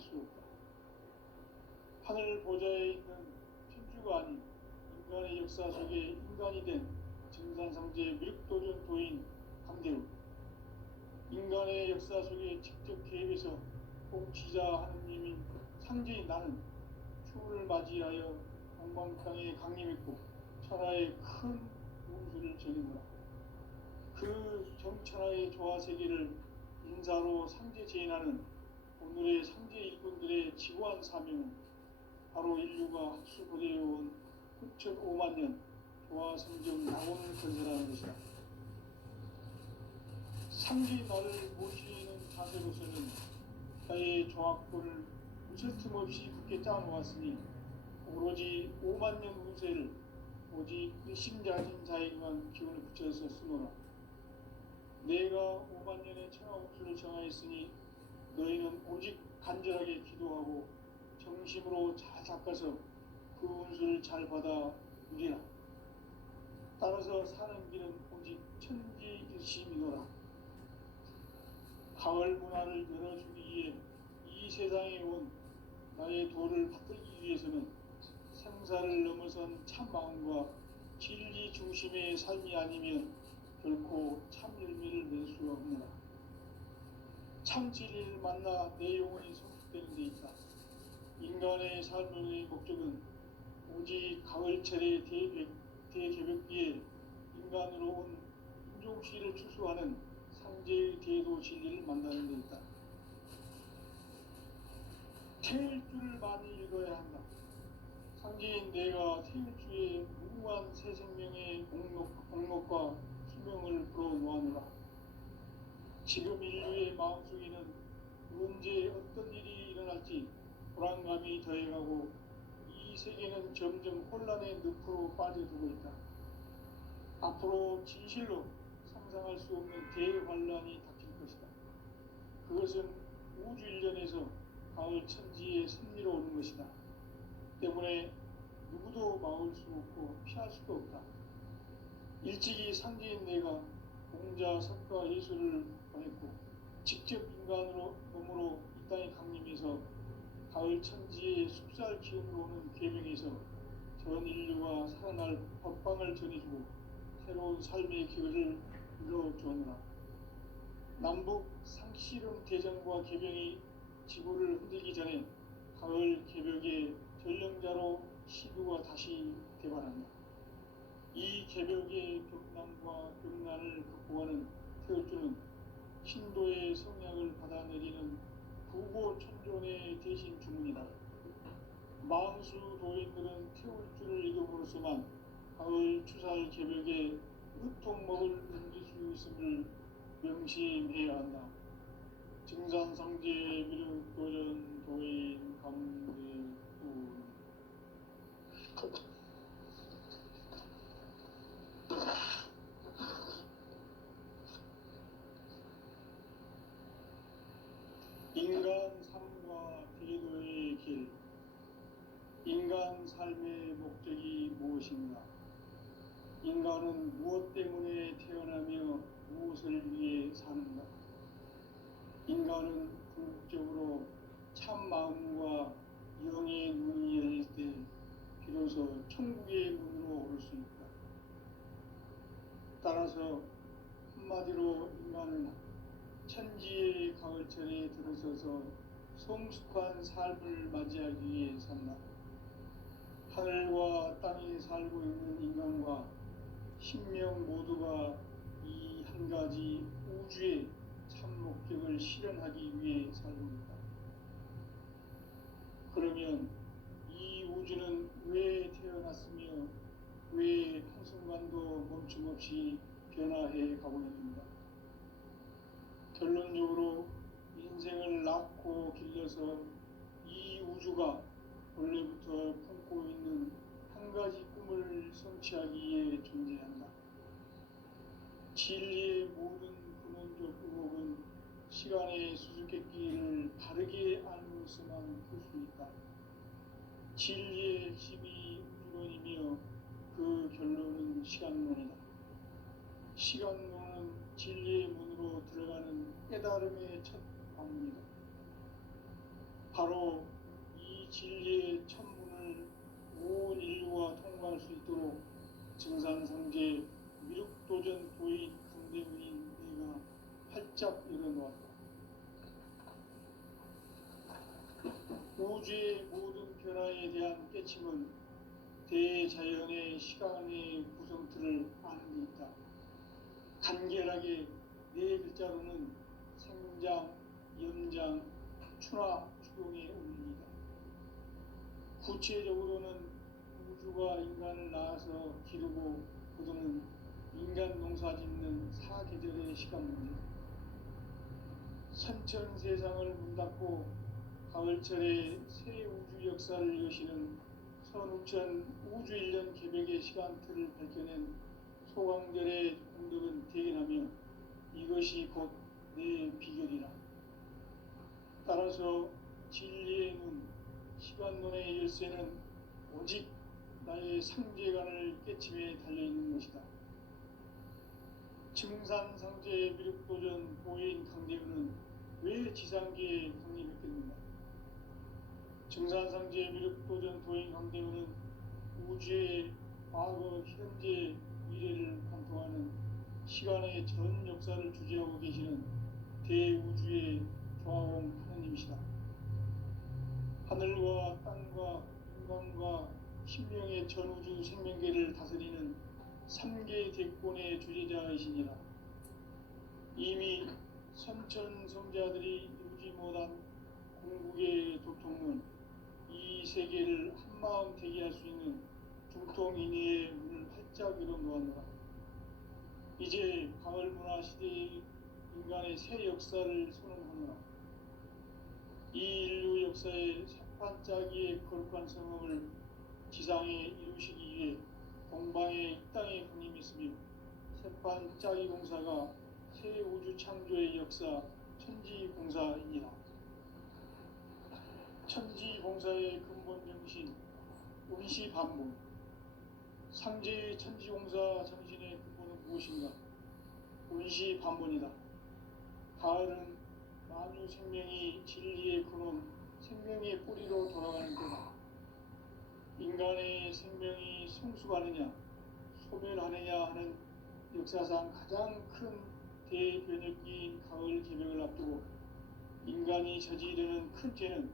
수 없다. 하늘 보좌에 있는 천주가 아닌 인간의 역사 속에 인간이 된 증산상제 미륵도전 도인 강대우, 인간의 역사 속에 직접 개입해서 통치자 하느님인 상제인 나는 추운을 맞이하여 동방 땅에 강림했고 천하의 큰 운수를 전했노라. 그 정천하의 조화세계를 인사로 상제 제인하는 오늘의 상제 일꾼들의 지구한 사명은 바로 인류가 학수고대해온 9,500만 년 조화성정 낙원을 건설하는 것이다. 상제인 나를 모시는 자세로서는 나의 조합권을 무쇠 틈 없이 굳게 짜놓았으니 오로지 5만 년 운세를 오직 일심자진 자에게만 기운을 붙여서 쓰노라. 내가 5만 년의 천하운수를 정하였으니 너희는 오직 간절하게 기도하고 정심으로 잘 닦아서 그 운수를 잘 받아 누리라. 따라서 사는 길은 오직 천지일심이노라. 가을 문화를 열어주기 위해 이 세상에 온 나의 도를 받들기 위해서는 생사를 넘어선 참 마음과 진리 중심의 삶이 아니면 결코 참 열매를 낼 수 없느라. 참 진리를 만나 내 영혼이 성숙되는 데 있다. 인간의 삶의 목적은 오직 가을철의 대개벽비에 인간으로 온 인종시를 추수하는 상제의 대도 진리를 만나는 데 있다. 태일주를 많이 읽어야 한다. 상제인 내가 태일주의 무궁한 새 생명의 목록과 수명을 불어놓아노라. 지금 인류의 마음속에는 언제 어떤 일이 일어날지 불안감이 더해가고 이 세계는 점점 혼란의 늪으로 빠져들고 있다. 앞으로 진실로 상상할 수 없는 대환란이 닥칠 것이다. 그것은 우주 일련에서 가을 천지의 섭리로 오는 것이다. 때문에 누구도 막을 수 없고 피할 수도 없다. 일찍이 상제인 내가 공자, 석가, 예수를 보냈고 직접 인간으로 몸으로 이 땅에 강림해서 가을 천지의 숲살 기운으로 오는 계명에서 전 인류가 살아날 법방을 전해주고 새로운 삶의 기회를 이루어주었노라. 남북 상씨름 대전과 개병이 지구를 흔들기 전에 가을 개벽의 전령자로 시두가 다시 개발한다. 이 개벽의 격난과 격난을 극복하는 태울주는 신도의 성약을 받아내리는 구고천존의 대신 주문이다. 망수 도인들은 태울주를 읽음으로써만 가을 추살 개벽에 으통먹을 넘길 수 있음을 명심해야 한다. 증산상제 미륵도전 도인 강대우. 인간 삶과 대도의 길. 인간 삶의 목적이 무엇인가? 인간은 무엇 때문에 태어나며 무엇을 위해 사는가? 인간은 궁극적으로 참 마음과 영의 눈이 열릴 때 비로소 천국의 문으로 오를 수 있다. 따라서 한마디로 인간은 천지의 가을철에 들어서서 성숙한 삶을 맞이하기 위해 산다. 하늘과 땅에 살고 있는 인간과 신명 모두가 이 한 가지 우주의 참 목적을 실현하기 위해 살고 있다. 그러면 이 우주는 왜 태어났으며 왜 한순간도 멈춤없이 변화해 가고 있는가? 결론적으로 인생을 낳고 길러서 이 우주가 원래부터 품고 있는 한 가지 꿈을 성취하기 위해 존재한다. 진리의 모든 근원적 의혹은 시간의 수수께끼를 바르게 알고서만 풀 수 있다. 진리의 핵심이 우주론이며 그 결론은 시간론이다. 시간론은 진리의 문으로 들어가는 깨달음의 첫 방문이다. 바로 이 진리의 천문을 온 인류가 통과할 수 있도록 증산상제 미륵도전 도인 강대문인 내가 활짝 열어놓았다. 우주의 모든 변화에 대한 깨침은 대자연의 시간의 구성틀을 아는 데 있다. 간결하게 네 글자로는 생장, 연장, 추나 추동에 올립니다. 구체적으로는 우주가 인간을 낳아서 기르고 거두는 인간 농사 짓는 사계절의 시간 문제, 선천 세상을 문 닫고 가을철에 새 우주 역사를 여시는 선우천 우주 1년 개벽의 시간틀을 밝혀낸 소강절의 공덕은 대견하며 이것이 곧 내 비결이라. 따라서 진리의 눈, 시간론의 열쇠는 오직 나의 상제관을 깨침에 달려있는 것이다. 증산상제 미륵도전 보인 강대우는 왜 지상계에 강림했겠는가? 증산상제 미륵도전 도인 강대우는 우주의 과거, 현재, 미래를 관통하는 시간의 전 역사를 주재하고 계시는 대우주의 조화공 하느님이시다. 하늘과 땅과 인간과 신명의 전우주 생명계를 다스리는 3개 대권의 주제자이시니라. 이미 선천 성자들이 이루지 못한 궁극의 도통은 이 세계를 한마음 되게 할 수 있는 중통인의의 문을 활짝 열어놓았노라. 이제 가을문화 시대의 인간의 새 역사를 선언하노라. 이 인류 역사의 새반짝이의 거룩한 성음을 지상에 이루시기 위해 동방의 이 땅에 강림했으며 새반짝이 공사가 새 우주 창조의 역사 천지공사이니라. 천지공사의 근본 정신 운시반복, 상제의 천지공사 정신의 근본은 무엇인가? 운시반본이다. 가을은 만유 생명이 진리의 근원, 생명의 뿌리로 돌아가는 때다. 인간의 생명이 성숙하느냐, 소멸하느냐 하는 역사상 가장 큰 대변혁기인 가을 개벽을 앞두고 인간이 저지르는 큰 죄는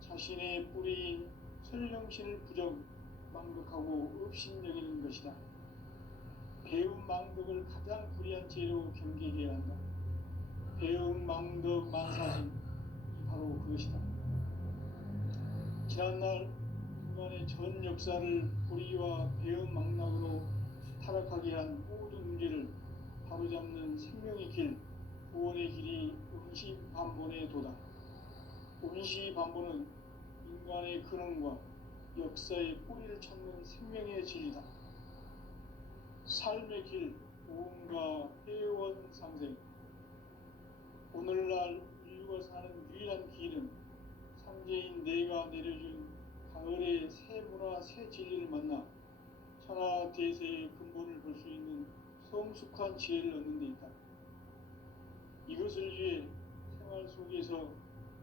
자신의 뿌리인 설령신을 부정, 망덕하고 업신여기는 것이다. 배움 망덕을 가장 불의한 죄로 경계해야 한다. 배움 망덕 만사심, 바로 그것이다. 지난날 인간의 전 역사를 불의와 배움 망락으로 타락하게 한 모든 문제를 바로잡는 생명의 길, 구원의 길이 운시반본의 도다. 운시반본은 인간의 근원과 역사의 뿌리를 찾는 생명의 진리다. 삶의 길, 오음과 회원 상생. 오늘날 인류가 사는 유일한 길은 상제인 내가 내려준 가을의 새 문화, 새 진리를 만나 천하 대세의 근본을 볼 수 있는 성숙한 지혜를 얻는 데 있다. 이것을 위해 생활 속에서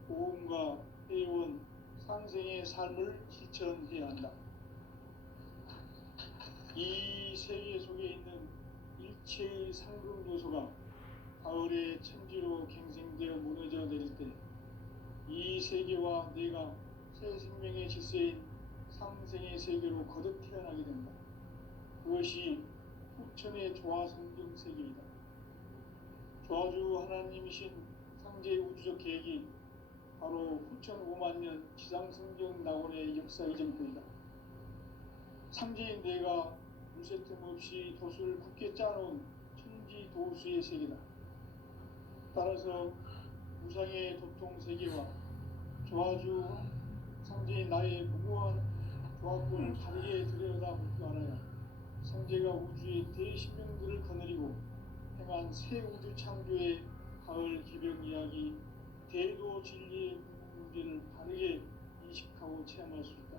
오음과 회원, 상생의 삶을 실천해야 한다. 이 세계 속에 있는 일체의 상금 요소가 가을의 천지로 갱생되어 무너져 내릴 때 이 세계와 내가 새 생명의 질서인 상생의 세계로 거듭 태어나게 된다. 그것이 후천의 조화성경 세계이다. 조화주 하나님이신 상제의 우주적 계획이 바로 후천 5만 년 지상성경 낙원의 역사 이전뿐이다. 상제인 내가 물새틈 없이 도수를 굳게 짜놓은 천지 도수의 세계다. 따라서 무상의 도통 세계와 조화주 상제인 나의 무고한 조화권을 다르게 들여다볼 줄 알아야 상제가 우주의 대신명들을 거느리고 행한 새 우주 창조의 가을 기병 이야기, 대도 진리의 문제를 바르게 인식하고 체험할 수 있다.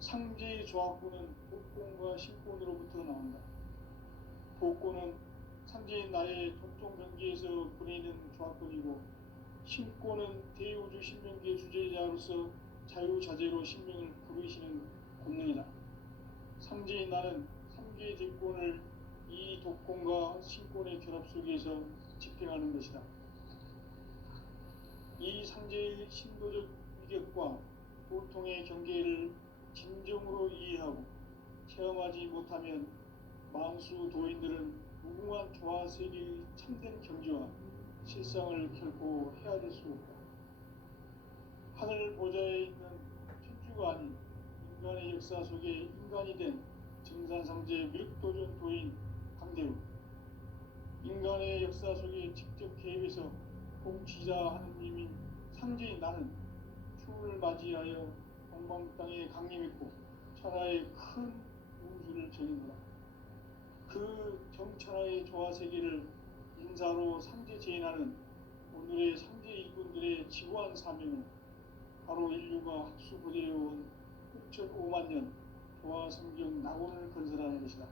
상제의 조합구는 복권과 신권으로부터 나온다. 복권은 상제인 나의 도통 경계에서 보내는 조합권이고 신권은 대우주 신명기의 주제자로서 자유자재로 신명을 부르시는 권능이다. 상제인 나는 삼계 대권을 이 독권과 신권의 결합 속에서 집행하는 것이다. 이 상제의 신도적 위격과 보통의 경계를 진정으로 이해하고 체험하지 못하면 만수 도인들은 무궁한 조화세계의 참된 경지와 실상을 결코 헤아릴 수 없다. 하늘 보좌에 있는 천주가 아닌 인간의 역사 속에 인간이 된 증산상제 미륵도전 도인 강대우, 인간의 역사 속에 직접 개입해서 공치자 하느님인 상제인 나는 추운을 맞이하여 동방 땅에 강림했고 천하의 큰 운수를 전했노라. 그 정천하의 조화세계를 인사로 상제 제인하는 오늘의 상제 일꾼들의 지구한 사명은 바로 인류가 학수고대해온 6,5만 년 조화성경 낙원을 건설하는 것이다.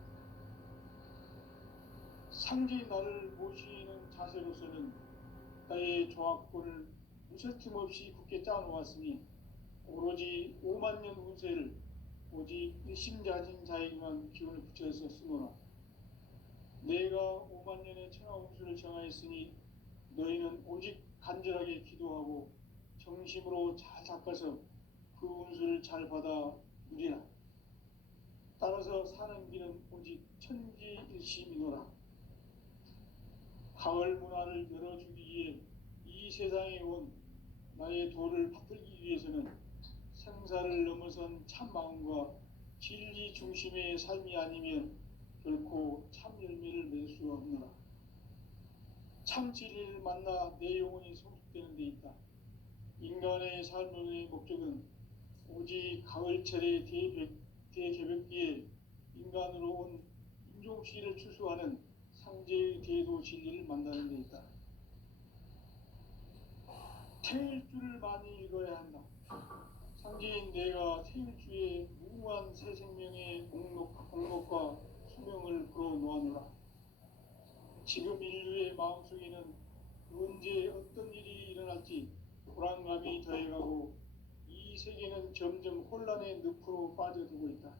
상제인 나를 모시는 자세로서는 나의 조화권을 무설팀 없이 굳게 짜놓았으니 오로지 5만 년 운세를 오직 일심자진 자에게만 기운을 붙여서 쓰노라. 내가 5만 년의 천하 운수를 정하였으니 너희는 오직 간절하게 기도하고 정심으로 잘 닦아서 그 운수를 잘 받아 누리라. 따라서 사는 길은 오직 천지일심이노라. 가을 문화를 열어주기 위해 이 세상에 온 나의 도를 받들기 위해서는 생사를 넘어선 참 마음과 진리 중심의 삶이 아니면 결코 참 열매를 맺을 수 없노라. 참 진리를 만나 내 영혼이 성숙되는 데 있다. 인간의 삶의 목적은 오직 가을철의 대개벽기에 인간으로 온 인종시를 추수하는 상제의 대도 진리를 만나는 데 있다. 태일주를 많이 읽어야 한다. 상제인 내가 태일주의 무궁한 새 생명의 공목과 수명을 불어놓아노라. 지금 인류의 마음속에는 언제 어떤 일이 일어날지 불안감이 더해가고 이 세계는 점점 혼란의 늪으로 빠져들고 있다.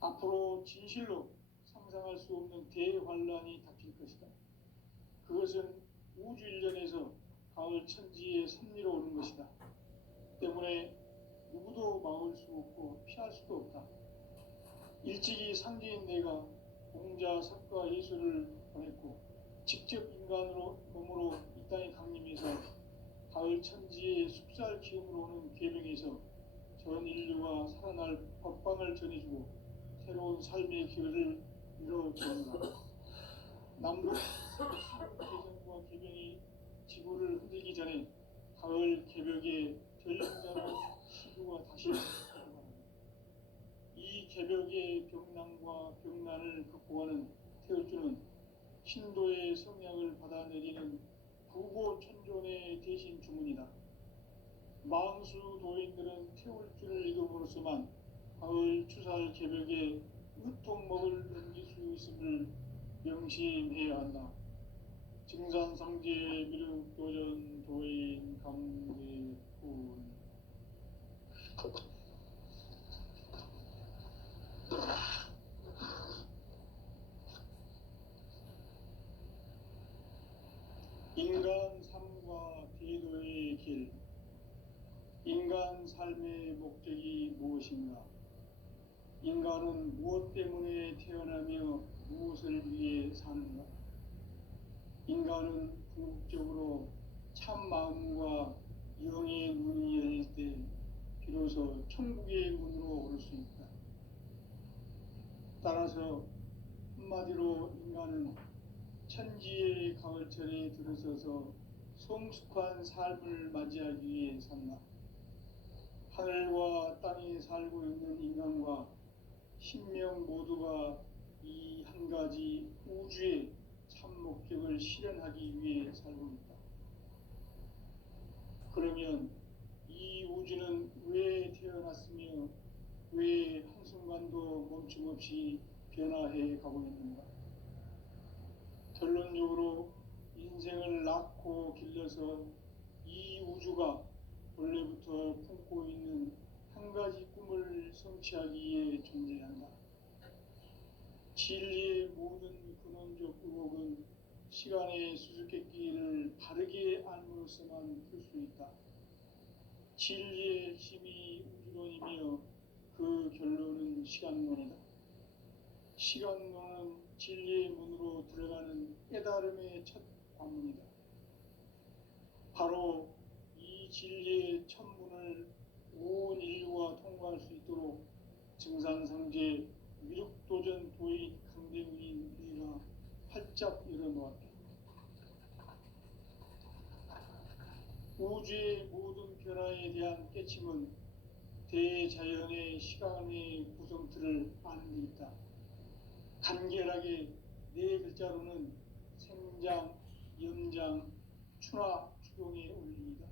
앞으로 진실로 상상할 수 없는 대환란이 닥칠 것이다. 그것은 우주 일련에서 가을 천지의 섭리로 오는 것이다. 때문에 누구도 막을 수 없고 피할 수도 없다. 일찍이 상제인 내가 공자, 석가, 예수를 보냈고 직접 인간으로 몸으로 이 땅에 강림해서 가을 천지의 숲살 기운으로 오는 계명에서 전 인류가 살아날 법방을 전해주고 새로운 삶의 기회를 이뤄주는다. 남북 개성과 개명이 지구를 흔들기 전에 가을 개벽의 전령자로 지구가 다시 일어납니다. 이 개벽의 병난과 병난을 극복하는 태울주는 신도의 성약을 받아내리는 부고천존의 대신 주문이다. 망수 도인들은 태울주를 읽음으로써만 가을 추살 개벽에 으통먹을 넘길 수 있음을 명심해야 한다. 증산상제 미륵도전 도인 강대훈. 인간 삶과 대도의 길. 인간 삶의 목적이 무엇인가? 인간은 무엇 때문에 태어나며 무엇을 위해 사는가? 인간은 궁극적으로 참 마음과 영의 문이 열릴 때 비로소 천국의 문으로 오를 수 있다. 따라서 한마디로 인간은 천지의 가을철에 들어서서 성숙한 삶을 맞이하기 위해 산다. 하늘과 땅에 살고 있는 인간과 신명 모두가 이 한 가지 우주의 참 목적을 실현하기 위해 살고 있다. 그러면 이 우주는 왜 태어났으며 왜 한순간도 멈춤없이 변화해 가고 있는가? 결론적으로 인생을 낳고 길러서 이 우주가 원래부터 품고 있는 한 가지 꿈을 성취하기 위해 존재한다. 진리의 모든 근원적 의혹은 시간의 수수께끼를 바르게 알므로써만 풀 수 있다. 진리의 핵심이 우주론이며 그 결론은 시간론이다. 시간론은 진리의 문으로 들어가는 깨달음의 첫 관문이다. 바로 이 진리의 첫 문을 온 인류가 통과할 수 있도록 증산상제 미륵도전 도인 강대훈인 우리가 활짝 열어놓았다. 우주의 모든 변화에 대한 깨침은 대자연의 시간의 구성틀을 아는 데 있다. 간결하게 네 글자로는 생장, 연장, 추나 추동의 원리이다.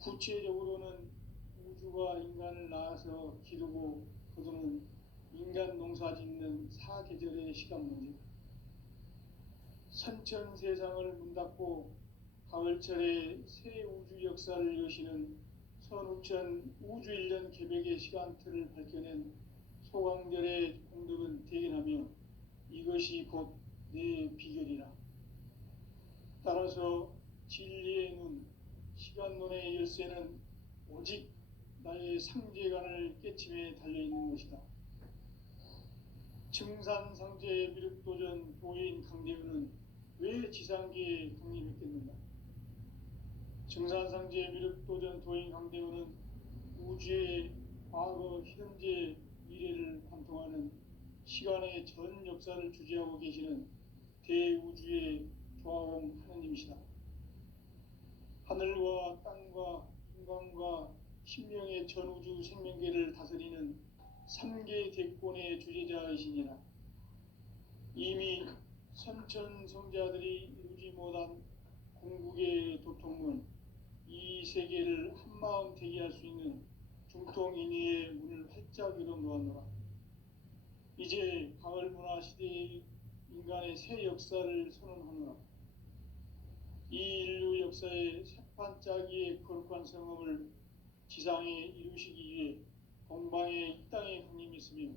구체적으로는 우주가 인간을 낳아서 기르고 거두는 인간 농사 짓는 사계절의 시간 문제다. 선천 세상을 문 닫고 가을철에 새 우주 역사를 여시는 선우천 우주 1년 개백의 시간틀을 밝혀낸 소강절의 공덕은 대견하며 이것이 곧 내 비결이라. 따라서 진리의 눈, 시간론의 열쇠는 오직 나의 상제관을 깨침에 달려있는 것이다. 증산상제 미륵도전 도인 강대훈은 왜 지상계에 강림했겠는가? 증산상제 미륵도전 도인 강대훈은 우주의 과거, 현재, 미래를 관통하는 시간의 전 역사를 주재하고 계시는 대우주의 조화공 하느님이시다. 하늘과 땅과 인간과 신명의 전우주 생명계를 다스리는 3개 대권의 주재자이시니라. 이미 선천성자들이 이루지 못한 궁극의 도통문, 이 세계를 한마음 되게 할 수 있는 중통인의의 문을 활짝 열어놓았노라. 이제 가을 문화 시대의 인간의 새 역사를 선언하노라. 이 인류 역사의 새판짜기의 거룩한 성험을 지상에 이루시기 위해 동방의 이 땅에 강림했으며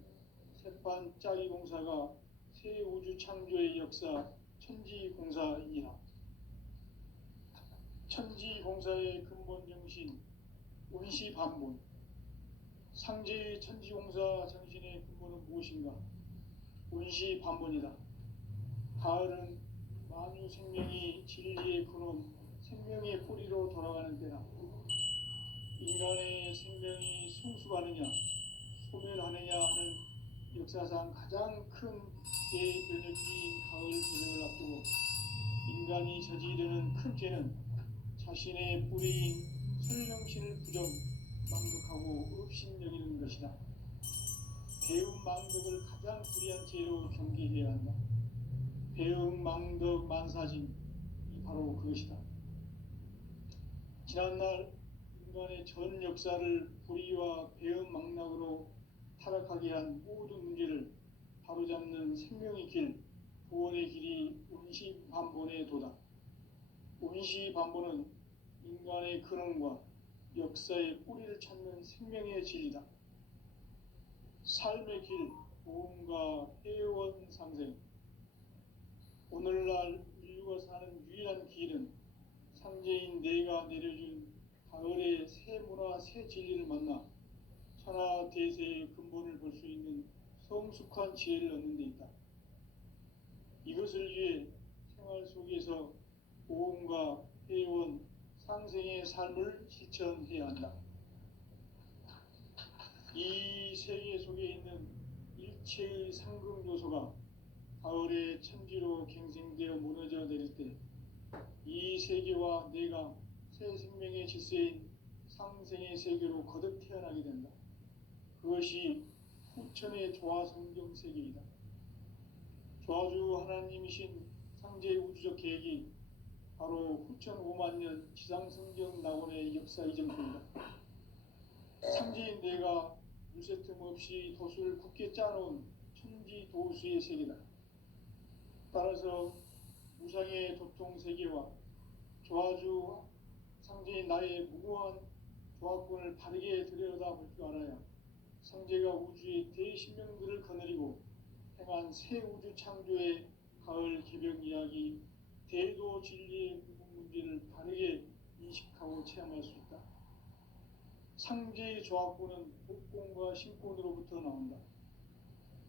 새판짜기 공사가 새 우주 창조의 역사 천지공사이니라. 천지공사의 근본 정신 운시반본, 상제의 천지공사 정신의 근본은 무엇인가? 운시반본이다. 가을은 만유 생명이 진리의 근원, 생명의 뿌리로 돌아가는 때다. 인간의 생명이 성숙하느냐, 소멸하느냐 하는 역사상 가장 큰 대변혁기인 가을 개력을 앞두고 인간이 저지르는 큰 죄는 자신의 뿌리인 설령신을 부정, 망덕하고 업신여기는 것이다. 배움 망덕을 가장 불의한 죄로 경계해야 한다. 배움 망덕 만사진, 이 바로 그것이다. 지난날 인간의 전 역사를 불의와 배움 망락으로 타락하게 한 모든 문제를 바로잡는 생명의 길, 구원의 길이 운시반본의 도다. 운시반본은 인간의 근원과 역사의 뿌리를 찾는 생명의 진리다. 삶의 길, 보험과 회원 상생. 오늘날 인류가 사는 유일한 길은 상제인 내가 내려준 가을의 새 문화, 새 진리를 만나 천하 대세의 근본을 볼 수 있는 성숙한 지혜를 얻는 데 있다. 이것을 위해 생활 속에서 보험과 회원, 상생의 삶을 실천해야 한다. 이 세계 속에 있는 일체의 상극 요소가 가을의 천지로 갱생되어 무너져 내릴 때 이 세계와 내가 새 생명의 질서인 상생의 세계로 거듭 태어나게 된다. 그것이 후천의 조화성경 세계이다. 조화주 하나님이신 상제의 우주적 계획이 바로 후천 5만 년 지상성경 낙원의 역사 이정표이다. 상제인 내가 물새틈 없이 도수를 굳게 짜놓은 천지도수의 세계다. 따라서 무상의 도통 세계와 조화주 상제인 나의 무고한 조합권을 바르게 들여다볼 줄 알아야 상제가 우주의 대신명들을 거느리고 행한 새 우주 창조의 가을 개벽 이야기, 대도 진리의 부분 문제를 바르게 인식하고 체험할 수 있다. 상제의 조합권은 복권과 신권으로부터 나온다.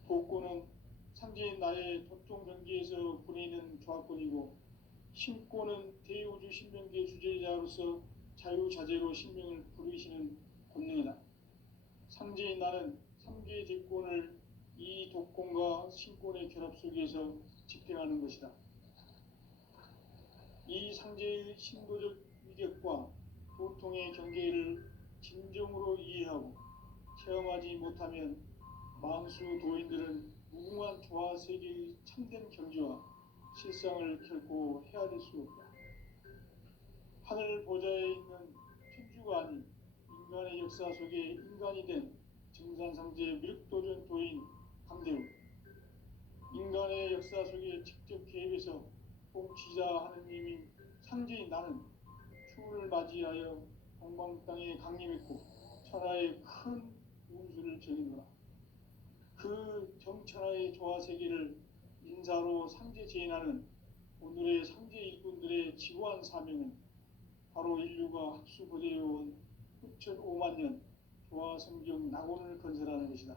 복권은 상제인 나의 도통 경계에서 보내는 조합권이고, 신권은 대우주 신명계 주제자로서 자유자재로 신명을 부르시는 권능이다. 상제인 나는 3개의 대권을 이 독권과 신권의 결합 속에서 집행하는 것이다. 이 상제의 신도적 위력과 도통의 경계를 진정으로 이해하고 체험하지 못하면 만수 도인들은 무궁한 조화 세계의 참된 경지와 실상을 결코 헤아릴 수 없다. 하늘 보좌에 있는 천주가 아닌 인간의 역사 속에 인간이 된 증산상제 미륵도전 도인 강대우, 인간의 역사 속에 직접 개입해서 통치자 하느님인 상제인 나는 추운을 맞이하여 동방 땅에 강림했고 천하의 큰 운수를 전이노라. 그 정천하의 조화 세계를 인사로 상제 제인하는 오늘의 상제 일꾼들의 지고한 사명은 바로 인류가 학수고대해온 후천 5만 년 조화 성경 낙원을 건설하는 것이다.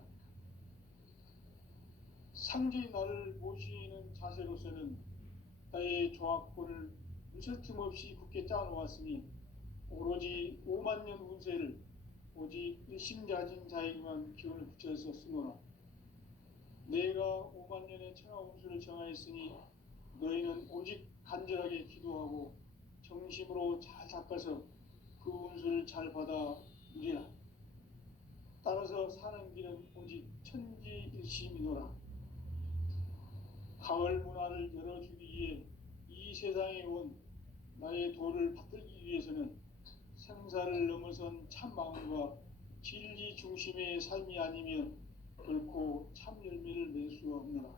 상제의 나를 모시는 자세로서는 나의 조합권을 무설틈 없이 굳게 짜놓았으니 오로지 5만 년 운세를 오직 일심자진 자에게만 기운을 붙여서 쓰노라. 내가 5만 년의 천하 운수를 정하였으니 너희는 오직 간절하게 기도하고 정심으로 잘 닦아서 그 운수를 잘 받아 누리라. 따라서 사는 길은 오직 천지일심이노라. 가을 문화를 열어주기 위해 이 세상에 온 나의 도를 받들기 위해서는 생사를 넘어선 참 마음과 진리 중심의 삶이 아니면 결코 참 열매를 낼 수 없노라.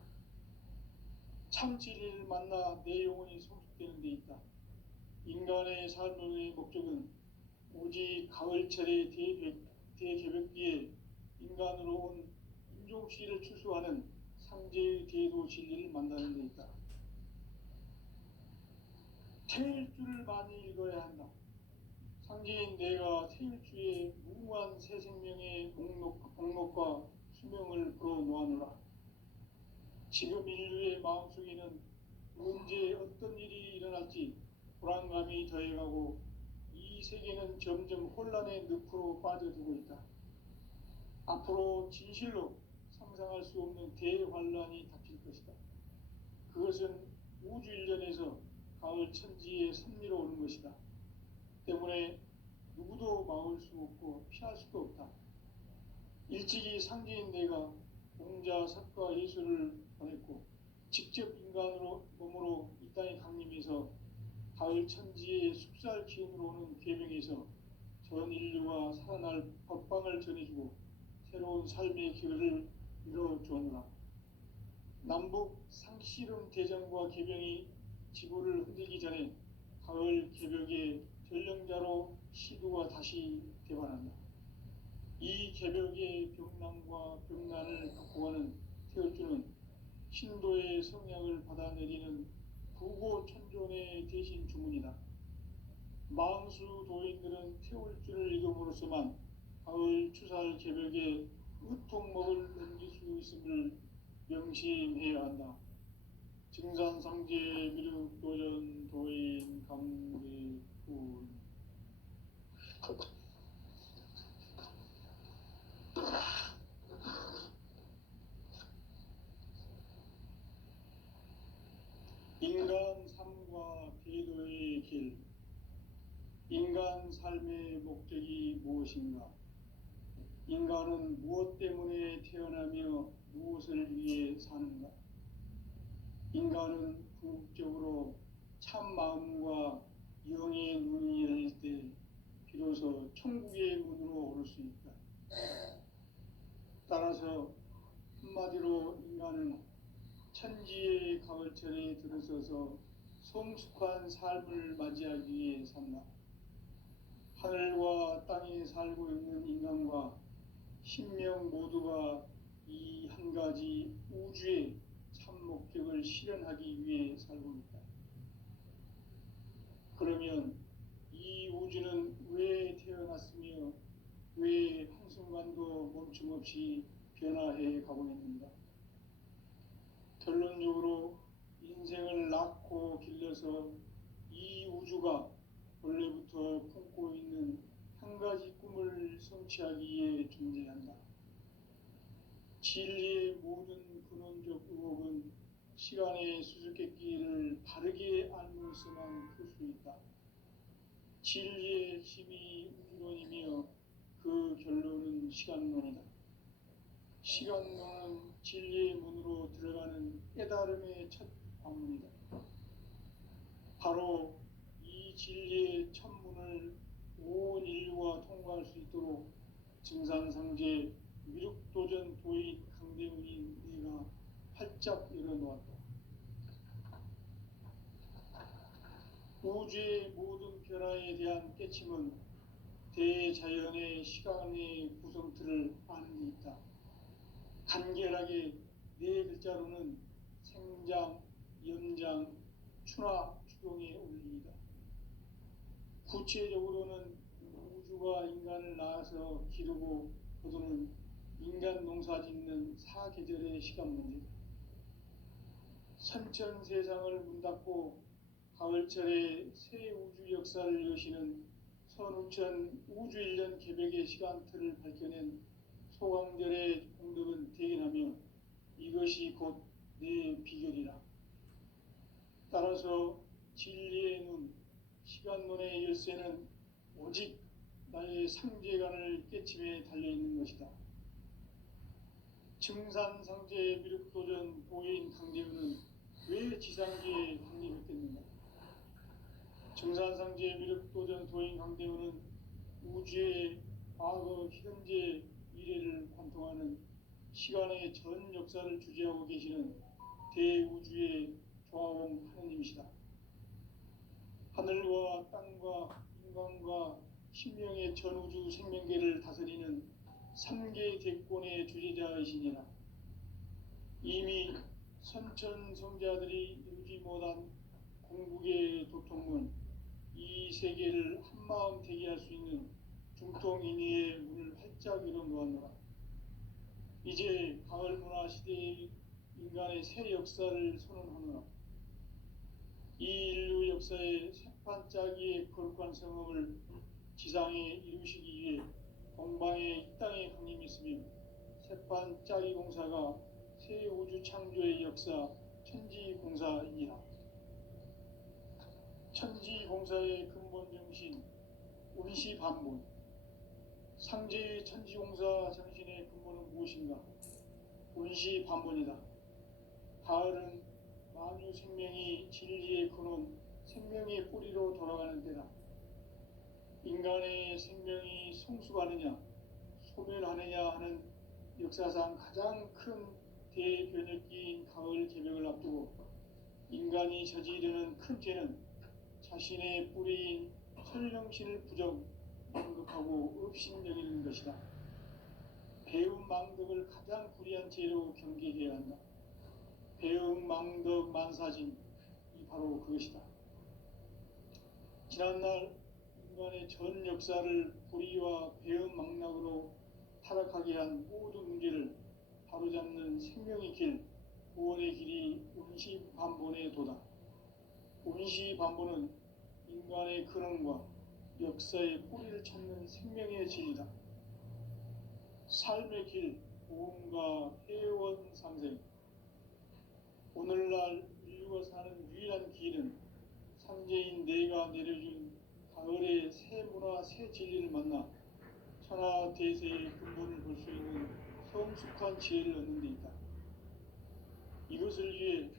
참 진리를 만나 내 영혼이 성숙되는 데 있다. 인간의 삶의 목적은 오직 가을철의 대개벽기에 인간으로 온 인종씨를 추수하는 상제의 대도 진리를 만나는 데 있다. 태일주를 많이 읽어야 한다. 상제인 내가 태일주의 무궁한 새 생명의 목록과 수명을 불어놓아노라. 지금 인류의 마음속에는 언제 어떤 일이 일어날지 불안감이 더해가고 이 세계는 점점 혼란의 늪으로 빠져들고 있다. 앞으로 진실로 상상할 수 없는 대환란이 닥칠 것이다. 그것은 우주 일련에서 가을 천지의 섭리로 오는 것이다. 때문에 누구도 막을 수 없고 피할 수도 없다. 일찍이 상제인 내가 공자, 석가, 예수를 보냈고 직접 인간으로 몸으로 이 땅에 강림해서 가을 천지의 숲살 기운으로 오는 계명에서 전 인류가 살아날 법방을 전해주고 새로운 삶의 길을 이뤄주오노라. 남북 상씨름 대전과 개병이 지구를 흔들기 전에 가을 개벽의 전령자로 시두가 다시 되관한다. 이 개벽의 병남과 병난을 극복하는 태울주는 신도의 성약을 받아내리는 구고천존의 대신 주문이다. 망수 도인들은 태울주를 읽음으로써만 가을 추살 개벽에 으통목을 넘길 수 있음을 명심해야 한다. 증산상제 미륵도전 도인 감리군. 인간 삶과 대도의 길. 인간 삶의 목적이 무엇인가? 인간은 무엇 때문에 태어나며 무엇을 위해 사는가? 인간은 궁극적으로 참 마음과 영의 눈이 열릴 때 비로소 천국의 문으로 오를 수 있다. 따라서 한마디로 인간은 천지의 가을철에 들어서서 성숙한 삶을 맞이하기 위해 산다. 하늘과 땅에 살고 있는 인간과 신명 모두가 이 한 가지 우주의 참 목적을 실현하기 위해 살고 있다. 그러면 이 우주는 왜 태어났으며 왜 한순간도 멈춤 없이 변화해 가고 있는가? 결론적으로 인생을 낳고 길러서 이 우주가 원래부터 품고 있는 한 가지 꿈을 성취하기 위해 존재한다. 진리의 모든 근원적 의혹은 시간의 수수께끼를 바르게 알면서만 풀 수 있다. 진리의 핵심이 우주론이며 그 결론은 시간론이다. 시간론은 진리의 문으로 들어가는 깨달음의 첫 관문이다. 바로 이 진리의 천문을 온 인류가 통과할 수 있도록 증산상제 미륵도전 도인 강대훈이 내가 활짝 열어놓았다. 우주의 모든 변화에 대한 깨침은 대자연의 시간의 구성틀을 아는 데 있다. 간결하게 네 글자로는 생장, 연장, 추나 추동의 원리이다. 구체적으로는 우주가 인간을 낳아서 기르고 거두는 인간 농사 짓는 사계절의 시간 문제다. 선천 세상을 문 닫고 가을철에 새 우주 역사를 여시는 선우천 우주 1년 개벽의 시간틀을 밝혀낸 소강절의 공덕은 대견하며 이것이 곧 내 비결이라. 따라서 진리의 눈, 시간론의 열쇠는 오직 나의 상제관을 깨침에 달려있는 것이다. 증산상제 미륵도전 보인 강대훈은 왜 지상계에 확립했겠는가? 증산상제 미륵도전 도인 강대훈은 우주의 과거, 현재, 미래를 관통하는 시간의 전 역사를 주재하고 계시는 대우주의 조화원 하느님이시다. 하늘과 땅과 인간과 신명의 전우주 생명계를 다스리는 3개 대권의 주재자이시니라. 이미 선천성자들이 이루지 못한 공국의 도통문, 이 세계를 한마음 되게 할 수 있는 중통인의의 문을 활짝 열어놓았노라. 이제 가을 문화 시대의 인간의 새 역사를 선언하노라. 이 인류 역사의 새판짜기의 거룩한 성험을 지상에 이루시기 위해 동방의 이 땅에 강림했으며 새판짜기 공사가 새 우주 창조의 역사 천지공사이니라. 천지공사의 근본 정신 운시반본. 상제의 천지공사 정신의 근본은 무엇인가? 운시반본이다. 가을은 만유 생명이 진리의 근원, 생명의 뿌리로 돌아가는 때다. 인간의 생명이 성숙하느냐, 소멸하느냐 하는 역사상 가장 큰 대변혁기인 가을 개벽을 앞두고 인간이 저지르는 큰 죄는 자신의 뿌리인 설령신을 부정, 언급하고 업신여기는 것이다. 배움 망덕을 가장 불의한 죄로 경계해야 한다. 배움 망덕 만사진, 이 바로 그것이다. 지난날 인간의 전 역사를 불의와 배움 망락으로 타락하게 한 모든 문제를 바로잡는 생명의 길, 구원의 길이 운시반본의 도다. 운시반본은 인간의 근원과 역사의 뿌리를 찾는 생명의 진리다. 삶의 길, 보험과 회원 상생. 오늘날 인류가 사는 유일한 길은 상제인 내가 내려준 가을의 새 문화, 새 진리를 만나 천하 대세의 근본을 볼 수 있는 성숙한 지혜를 얻는 데 있다. 이것을 위해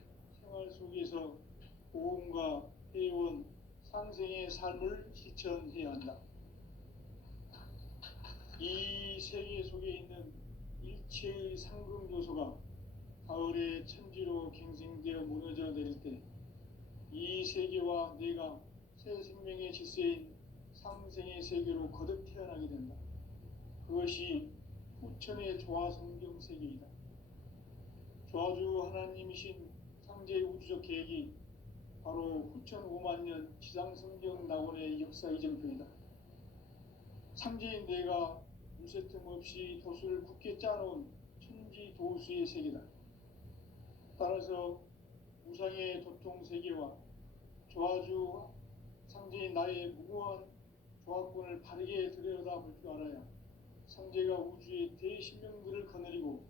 생활 속에서 보험과 회원, 상생의 삶을 실천해야 한다. 이 세계 속에 있는 일체의 상금 요소가 가을의 천지로 갱생되어 무너져 내릴 때 이 세계와 내가 새 생명의 질서인 상생의 세계로 거듭 태어나게 된다. 그것이 후천의 조화 성경 세계이다. 조화주 하나님이신 상제의 우주적 계획이 바로 후천 5만 년 지상 성경 낙원의 역사 이정표이다. 상제인 내가 무쇠틈 없이 도수를 굳게 짜놓은 천지 도수의 세계다. 따라서 우상의 도통 세계와 조화주 상제인 나의 무고한 조화권을 바르게 들여다볼 줄 알아야 상제가 우주의 대신명들을 거느리고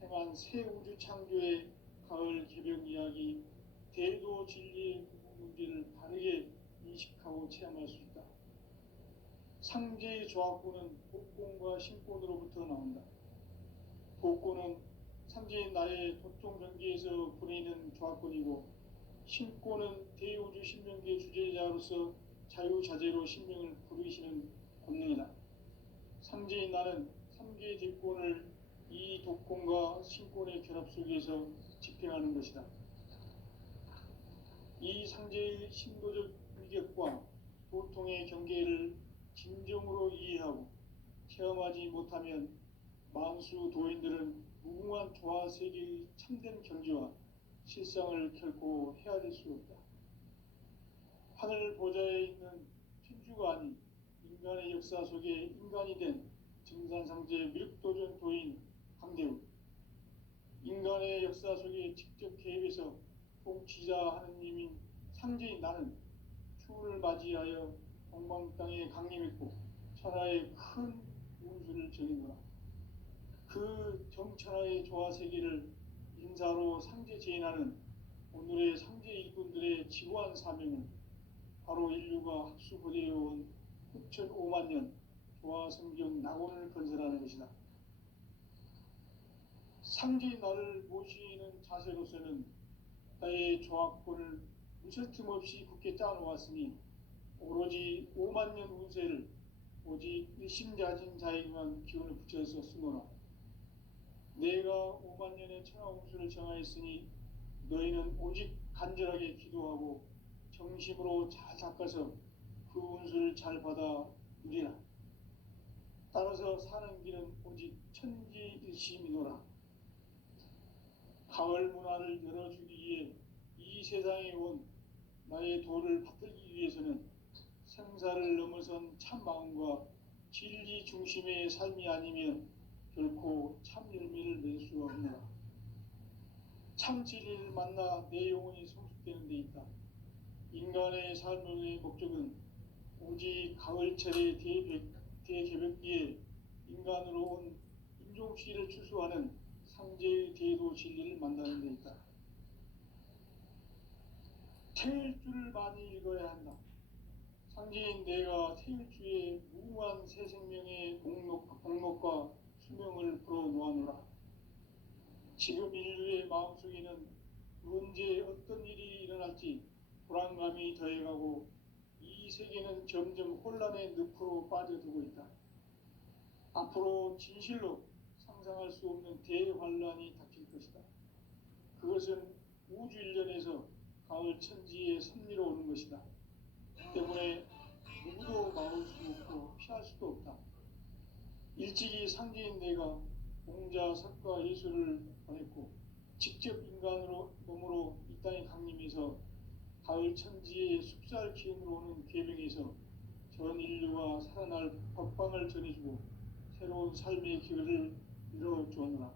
행한 새 우주 창조의 가을 개벽 이야기, 대도 진리의 문제를 바르게 인식하고 체험할 수 있다. 상제의 조화권은 복권과 신권으로부터 나온다. 복권은 상제인 나의 도통 경계에서 보내는 조화권이고, 신권은 대우주 신명계 주제자로서 자유자재로 신명을 부르시는 권능이다. 상제인 나는 3개의 뒷권을 이 독권과 신권의 결합 속에서 집행하는 것이다. 이 상제의 신도적 위격과 도통의 경계를 진정으로 이해하고 체험하지 못하면 만수 도인들은 무궁한 조화 세계의 참된 경지와 실상을 결코 헤아릴 수 없다. 하늘 보좌에 있는 천주가 아닌 인간의 역사 속에 인간이 된 증산상제 미륵도전 도인 강대우, 인간의 역사 속에 직접 개입해서 통치자 하느님인 상제인 나는 추운을 맞이하여 동방 땅에 강림했고 천하의 큰 운수를 전했노라. 그 정천하의 조화 세계를 인사로 상제 제인하는 오늘의 상제 일꾼들의 지고한 사명은 바로 인류가 학수고대해온 후천 5만 년 조화 성경 낙원을 건설하는 것이다. 상제인 나를 모시는 자세로서는 나의 조화권을 무쇠틈 없이 굳게 짜놓았으니 오로지 5만 년 운세를 오직 일심자진 자에게만 기운을 붙여서 쓰노라. 내가 5만 년의 천하 운수를 정하였으니 너희는 오직 간절하게 기도하고 정심으로 잘 닦아서 그 운수를 잘 받아 누리라. 따라서 사는 길은 오직 천지일심이노라. 가을 문화를 열어주기 위해 이 세상에 온 나의 도를 받들기 위해서는 생사를 넘어선 참 마음과 진리 중심의 삶이 아니면 결코 참 열매를 낼 수 없노라. 참 진리를 만나 내 영혼이 성숙되는 데 있다. 인간의 삶의 목적은 오직 가을철의 대개벽기에 인간으로 온 인종씨를 추수하는 상제의 대도 진리를 만나는 데 있다. 태일주를 많이 읽어야 한다. 상제인 내가 태일주의 무궁한 새 생명의 목록과 수명을 풀어놓아노라. 지금 인류의 마음속에는 언제 어떤 일이 일어날지 불안감이 더해가고 이 세계는 점점 혼란의 늪으로 빠져들고 있다. 앞으로 진실로 상상할 수 없는 대환란이 닥칠 것이다. 그것은 우주 일련에서 가을 천지에 섭리로 오는 것이다. 때문에 누구도 막을 수 없고 피할 수도 없다. 일찍이 상제인 내가 공자, 석가, 예수를 보냈고 직접 인간으로 몸으로 이 땅에 강림해서 가을 천지의 숲살 기운으로 오는 계명에서 전 인류가 살아날 법방을 전해주고 새로운 삶의 기회를 이뤄주었노라.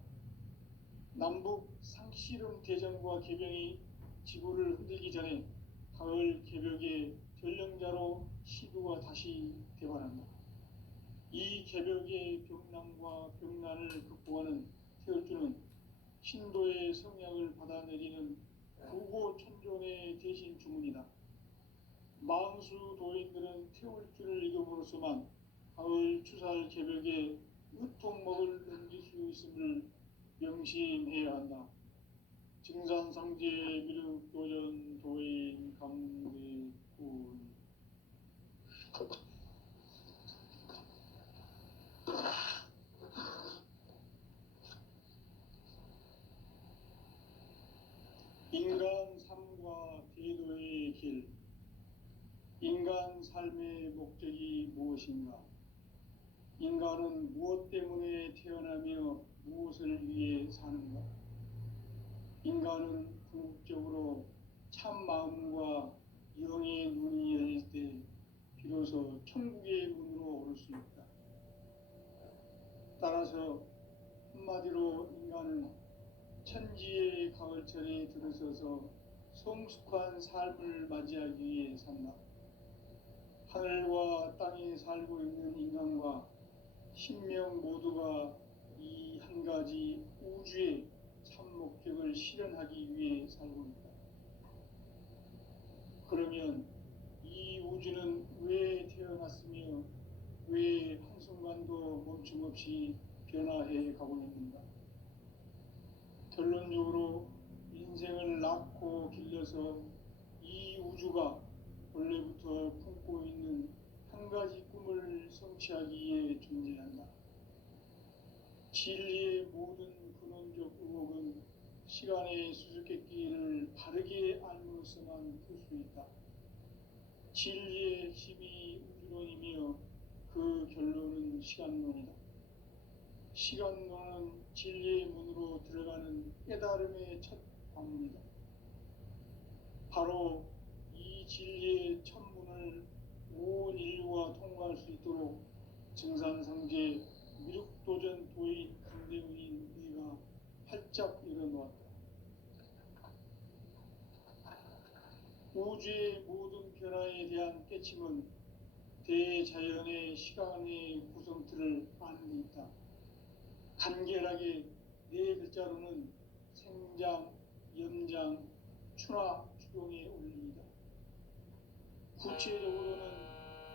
남북 상씨름 대전과 계병이 지구를 흔들기 전에 가을 개벽의 전령자로 시두가 다시 개발한다. 이 개벽의 병난과 병난을 극복하는 태울주는 신도의 성약을 받아내리는 구고천존의 대신 주문이다. 망수 도인들은 태울주를 읽음으로써만 가을 추살 개벽에 으통먹을 넘길 수 있음을 명심해야 한다. 증산상제 미륵도전 도인 강대군. 인간 삶과 대도의 길. 인간 삶의 목적이 무엇인가? 인간은 무엇 때문에 태어나며 무엇을 위해 사는가? 인간은 궁극적으로 참 마음과 영의 눈이 열릴 때 비로소 천국의 문으로 오를 수 있다. 따라서 한마디로 인간은 천지의 가을철에 들어서서 성숙한 삶을 맞이하기 위해 산다. 하늘과 땅에 살고 있는 인간과 신명 모두가 이 한 가지 우주의 참 목적을 실현하기 위해 살고 있다. 그러면 이 우주는 왜 태어났으며 왜 한순간도 멈춤 없이 변화해 가고 있는가? 결론적으로 인생을 낳고 길러서 이 우주가 원래부터 품고 있는 한 가지 꿈을 성취하기 위해 존재한다. 진리의 모든 근원적 의혹은 시간의 수수께끼를 바르게 알므로써만 풀 수 있다. 진리의 핵심이 우주론이며 그 결론은 시간론이다. 시간론은 진리의 문으로 들어가는 깨달음의 첫 방문이다. 바로 이 진리의 첫 문을 온 인류가 통과할 수 있도록 증산상제 미륵도전 도인 강대우인 내가 활짝 열어놓았다. 우주의 모든 변화에 대한 깨침은 대자연의 시간의 구성틀을 아는 데 있다. 간결하게 네 글자로는 생장, 연장, 추나 추동의 원리이다. 구체적으로는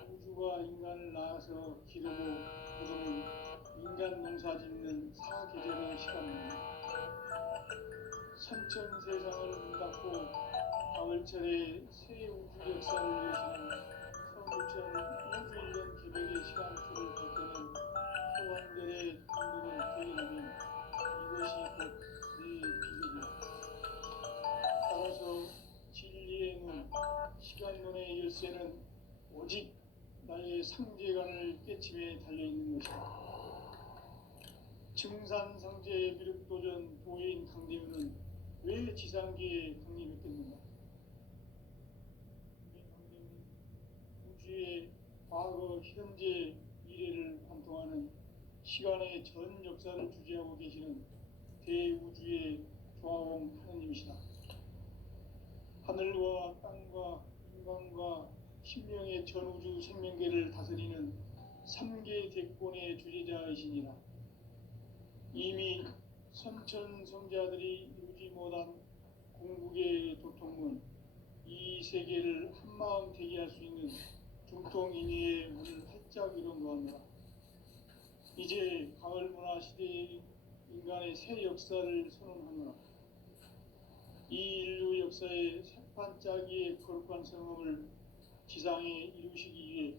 우주가 인간을 낳아서 기르고 거두는 인간 농사 짓는 사계절의 시간입니다. 선천 세상을 문 닫고 가을철에 새 우주 역사를 여시는 서부철 우주 일년 개벽의 시간표를 볼 때는 소환들의 감동을 대견하면 이것이 곧 내 비극이다. 따라서 진리의 눈, 시간론의 열쇠는 오직 나의 상제관을 깨침에 달려있는 것이다. 증산상제 미륵도전 도인 강대우는 왜 지상계에 강림했겠는가? 강대우는 우주의 과거, 현재, 미래를 관통하는 시간의 전 역사를 주재하고 계시는 대우주의 조화홍 하느님이시다. 하늘과 땅과 인간과 신명의 전우주 생명계를 다스리는 3계 대권의 주재자이시니라. 이미 선천성자들이 이루지 못한 궁극의 도통문, 이 세계를 한마음 되게 할 수 있는 중통인의의 문을 활짝 열어놓았노라. 이제 가을문화 시대의 인간의 새 역사를 선언하노라. 이 인류 역사의 새반짝이의 거룩한 성험을 지상에 이루시기 위해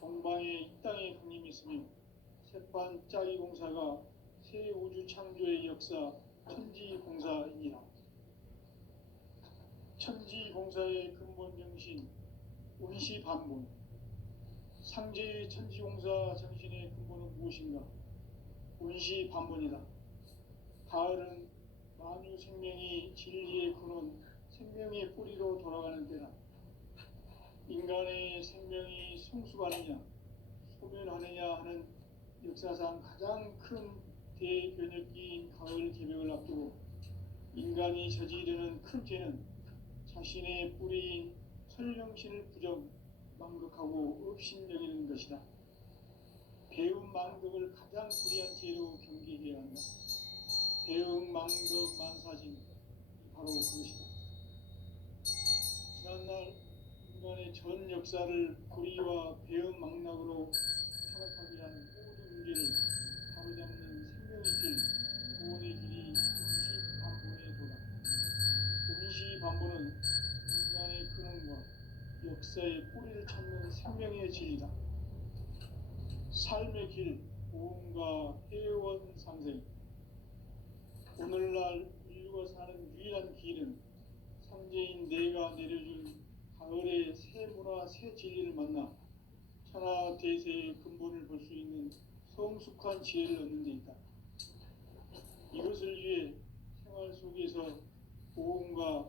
동방의 이 땅에 강림했으며 새반짝이 공사가 새 우주 창조의 역사 천지공사이니라. 천지공사의 근본 정신 운시반본, 상제의 천지공사 정신의 근본은 무엇인가? 운시반본이다. 가을은 만유 생명이 진리의 근원, 생명의 뿌리로 돌아가는 때다. 인간의 생명이 성숙하느냐, 소멸하느냐 하는 역사상 가장 큰 대변혁기인 가을 개벽을 앞두고 인간이 저지르는 큰 죄는 자신의 뿌리인 설령신을 부정, 망극하고 업신여기는 것이다. 배움 망덕을 가장 불의한 죄로 경계해야 한다. 배움 망덕 만사진, 바로 그것이다. 지난날 인간의 전 역사를 불의와 배움 망락으로 타락하게 한 모든 문제를 바로잡는 생명의 길, 구원의 길이 운시반본의 도다. 운시반본은 인간의 근원과 역사의 뿌리를 찾는 생명의 진리다. 삶의 길, 보험과 회원 상생. 오늘날 인류가 사는 유일한 길은 상제인 내가 내려준 가을의 새 문화, 새 진리를 만나 천하 대세의 근본을 볼 수 있는 성숙한 지혜를 얻는 데 있다. 이것을 위해 생활 속에서 보험과